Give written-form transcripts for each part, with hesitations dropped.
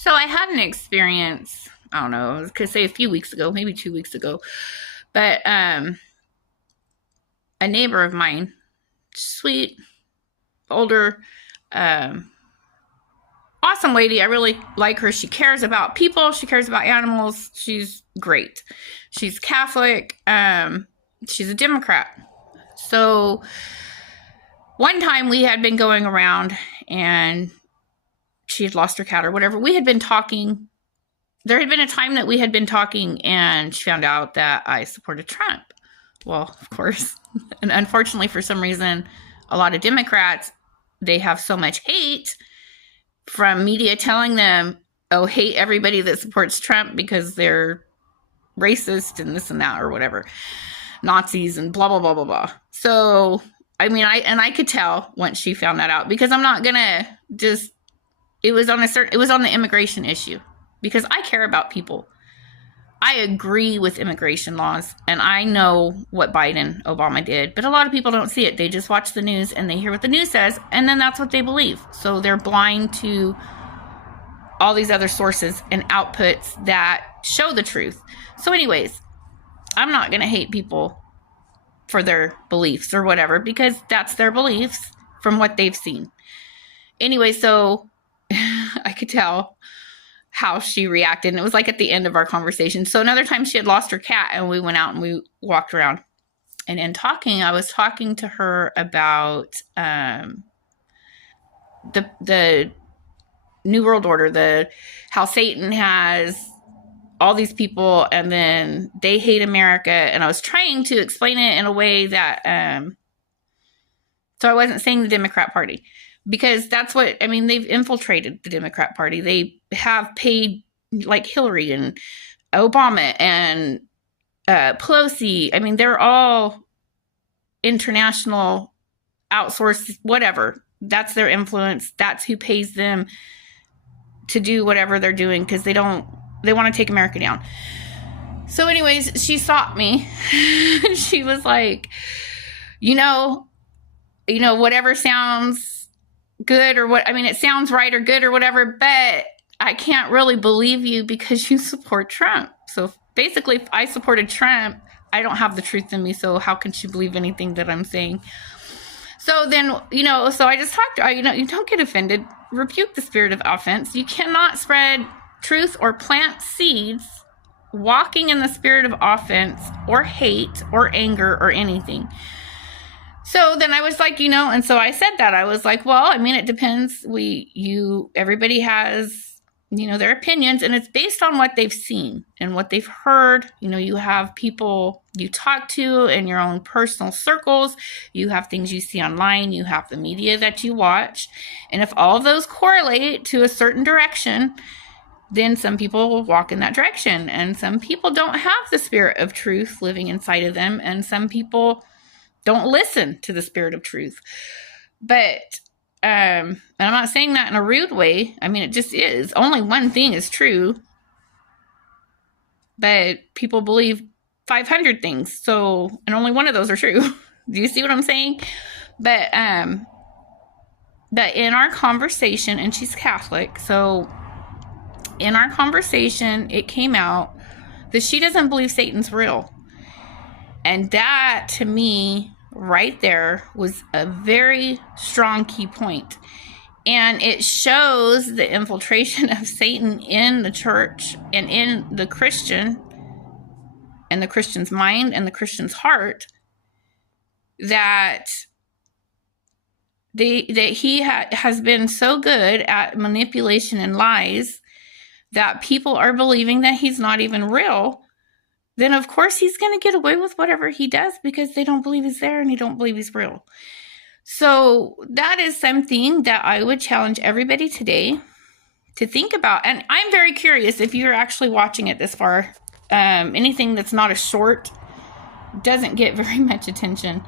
So I had an experience, I don't know, I could say a few weeks ago, maybe 2 weeks ago, but a neighbor of mine, sweet, older, um, awesome lady. I really like her. She cares about people. She cares about animals. She's great. She's Catholic. She's a Democrat. So one time we had been going around and she had lost her cat or whatever. We had been talking. There had been a time that we had been talking and she found out that I supported Trump. Well, of course. And unfortunately, for some reason, a lot of Democrats, they have so much hate from media telling them, oh, hate everybody that supports Trump because they're racist and this and that or whatever, Nazis and blah, blah, blah, blah, blah. So, I mean, I could tell once she found that out, because I'm not going to just, it was on the immigration issue, because I care about people. I agree with immigration laws, and I know what Obama did, but a lot of people don't see it. They just watch the news and they hear what the news says, and then that's what they believe. So they're blind to all these other sources and outputs that show the truth. So anyways, I'm not going to hate people for their beliefs or whatever, because that's their beliefs from what they've seen. Anyway, so I could tell how she reacted, and it was like at the end of our conversation. So another time she had lost her cat, and we went out and we walked around, and in talking, I was talking to her about the New World Order, how Satan has all these people and then they hate America, and I was trying to explain it in a way that so I wasn't saying the Democrat Party, because that's what, I mean, they've infiltrated the Democrat Party. They have paid, like Hillary and Obama and Pelosi. I mean, they're all international, outsourced, whatever. That's their influence. That's who pays them to do whatever they're doing, because they want to take America down. So anyways, she stopped me. She was like, you know, whatever sounds good or what, I mean, it sounds right or good or whatever, but I can't really believe you because you support Trump. So basically, if I supported Trump, I don't have the truth in me. So how can she believe anything that I'm saying? So then, so I just talked to her, you don't get offended. Rebuke the spirit of offense. You cannot spread truth or plant seeds walking in the spirit of offense or hate or anger or anything. So then I was like, and so I said that. I was like, well, I mean, it depends. Everybody has, their opinions, and it's based on what they've seen and what they've heard. You have people you talk to in your own personal circles. You have things you see online. You have the media that you watch. And if all of those correlate to a certain direction, then some people will walk in that direction. And some people don't have the spirit of truth living inside of them. And some people don't listen to the spirit of truth. But, and I'm not saying that in a rude way. I mean, it just is. Only one thing is true. But people believe 500 things. So, and only one of those are true. Do you see what I'm saying? But, that in our conversation, and she's Catholic, so in our conversation, it came out that she doesn't believe Satan's real. And that, to me, right there, was a very strong key point. And it shows the infiltration of Satan in the church and in the Christian, and the Christian's mind and the Christian's heart, that he has been so good at manipulation and lies that people are believing that he's not even real. Then of course he's going to get away with whatever he does, because they don't believe he's there and they don't believe he's real. So that is something that I would challenge everybody today to think about. And I'm very curious if you're actually watching it this far. Anything that's not a short doesn't get very much attention.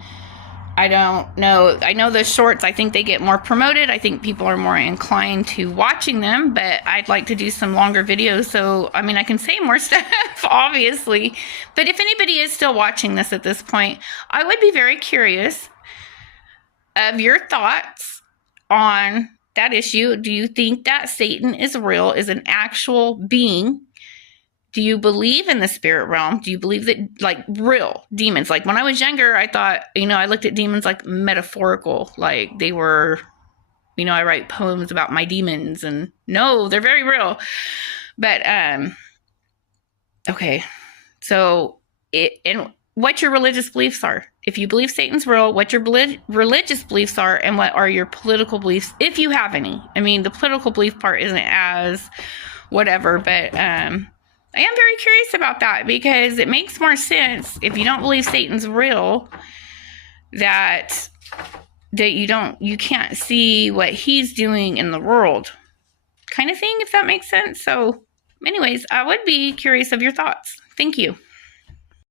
I don't know. I know the shorts, I think they get more promoted. I think people are more inclined to watching them, but I'd like to do some longer videos. So, I mean, I can say more stuff, obviously. But if anybody is still watching this at this point, I would be very curious of your thoughts on that issue. Do you think that Satan is real, is an actual being? Do you believe in the spirit realm? Do you believe that, like, real demons? Like, when I was younger, I thought, I looked at demons like metaphorical, like they were, I write poems about my demons, and no, they're very real. But, okay. So, and what your religious beliefs are. If you believe Satan's real, what your religious beliefs are, and what are your political beliefs, if you have any. I mean, the political belief part isn't as whatever, but, I am very curious about that, because it makes more sense if you don't believe Satan's real, that you can't see what he's doing in the world, kind of thing, if that makes sense. So anyways, I would be curious of your thoughts. Thank you.